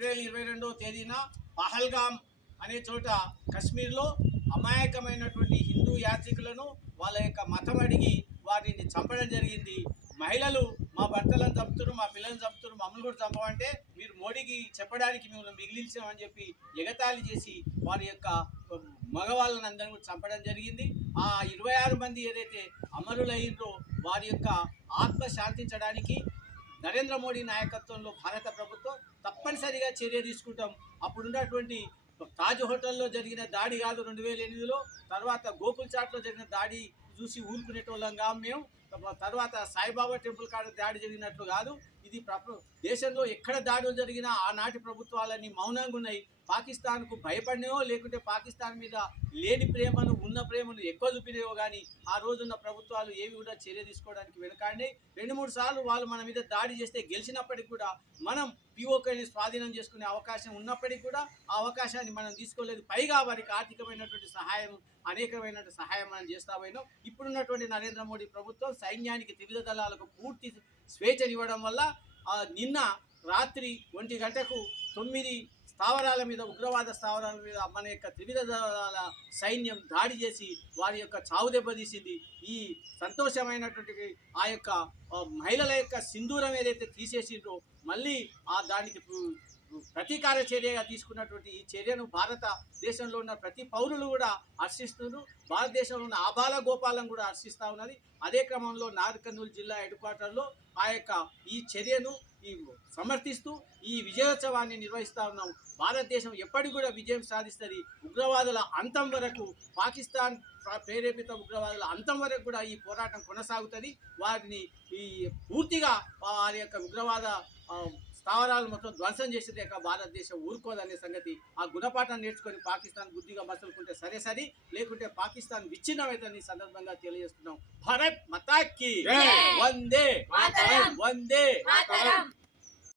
April ఇరవై రెండవ తేదీన పహల్గామ్ అనే చోట కశ్మీర్లో అమాయకమైనటువంటి హిందూ యాత్రికులను వాళ్ళ యొక్క మతం అడిగి వారిని చంపడం జరిగింది. మహిళలు మా భర్తలను చంపుతున్నారు మా పిల్లలను చంపుతున్నారు మమ్మల్ని కూడా చంపమంటే మీరు మోడీకి చెప్పడానికి మేము మిగిలించామని చెప్పి ఎగతాళి చేసి వారి యొక్క మగవాళ్ళని అందరిని కూడా చంపడం జరిగింది. ఆ ఇరవై ఆరు మంది ఏదైతే అమరులయ్యిండ్రో వారి యొక్క ఆత్మ శాంతించడానికి నరేంద్ర మోడీ నాయకత్వంలో భారత ప్రభుత్వం తప్పనిసరిగా చర్య తీసుకుంటాం. అప్పుడున్నటువంటి తాజ్ హోటల్లో జరిగిన దాడి కాదు రెండు వేల ఎనిమిదిలో. తర్వాత గోకుల్ చాట్లో జరిగిన దాడి చూసి ఊరుకునేటోళ్ళంగా కాము మేము. తర్వాత సాయిబాబా టెంపుల్ కాడ దాడి జరిగినట్లు కాదు. ఇది ప్రప దేశంలో ఎక్కడ దాడులు జరిగినా ఆనాటి ప్రభుత్వాలన్నీ మౌనంగా ఉన్నాయి. పాకిస్తాన్కు భయపడినవో లేకుంటే పాకిస్తాన్ మీద లేని ప్రేమను ఉన్న ప్రేమను ఎక్కువ చూపినయో కానీ ఆ రోజున్న ప్రభుత్వాలు ఏవి కూడా చర్య తీసుకోవడానికి వెనకాడినాయి రెండు మూడు సార్లు వాళ్ళు మన మీద దాడి చేస్తే గెలిచినప్పటికీ కూడా మనం పిఓకేని స్వాధీనం చేసుకునే అవకాశం ఉన్నప్పటికీ కూడా ఆ అవకాశాన్ని మనం తీసుకోలేదు. పైగా వారికి ఆర్థికమైనటువంటి సహాయం అనేకమైనటువంటి సహాయం మనం చేస్తా పోయినాం. ఇప్పుడున్నటువంటి నరేంద్ర మోడీ ప్రభుత్వం సైన్యానికి త్రివిధ దళాలకు పూర్తి స్వేచ్ఛనివ్వడం వల్ల ఆ, నిన్న రాత్రి ఒంటి గంటకు తొమ్మిది స్థావరాల మీద ఉగ్రవాద స్థావరాల మీద మన యొక్క త్రివిధ దళాల సైన్యం దాడి చేసి వారి యొక్క చావు దెబ్బతీసింది ఈ సంతోషమైనటువంటి ఆ యొక్క మహిళల యొక్క సింధూరం ఏదైతే తీసేసిండ్రో మళ్ళీ ఆ దానికి ప్రతీకార చర్యగా తీసుకున్నటువంటి ఈ చర్యను భారతదేశంలో ఉన్న ప్రతి పౌరులు కూడా హర్షిస్తున్నారు. భారతదేశంలో ఉన్న ఆబాల గోపాలం కూడా హర్షిస్తూ ఉన్నది. అదే క్రమంలో నాగర్కర్నూలు జిల్లా హెడ్ క్వార్టర్లో ఆ యొక్క ఈ చర్యను ఈ సమర్థిస్తూ ఈ విజయోత్సవాన్ని నిర్వహిస్తూ ఉన్నాం. భారతదేశం ఎప్పటికి కూడా విజయం సాధిస్తుంది. ఉగ్రవాదుల అంతం వరకు పాకిస్తాన్ ప్ర- ప్రేరేపిత ఉగ్రవాదుల అంతం వరకు కూడా ఈ పోరాటం కొనసాగుతుంది. వారిని ఈ పూర్తిగా వారి యొక్క ఉగ్రవాద స్థావరాలు మొత్తం ధ్వంసం చేసేది యొక్క భారతదేశం ఊరుకోదనే సంగతి ఆ గుణపాఠం నేర్చుకొని పాకిస్తాన్ బుద్ధిగా మసలుకుంటే సరే సరి లేకుంటే పాకిస్తాన్ విచ్ఛిన్నమైతే సందర్భంగా తెలియజేస్తున్నాం భారత్ మతాకి. వందే. వందే.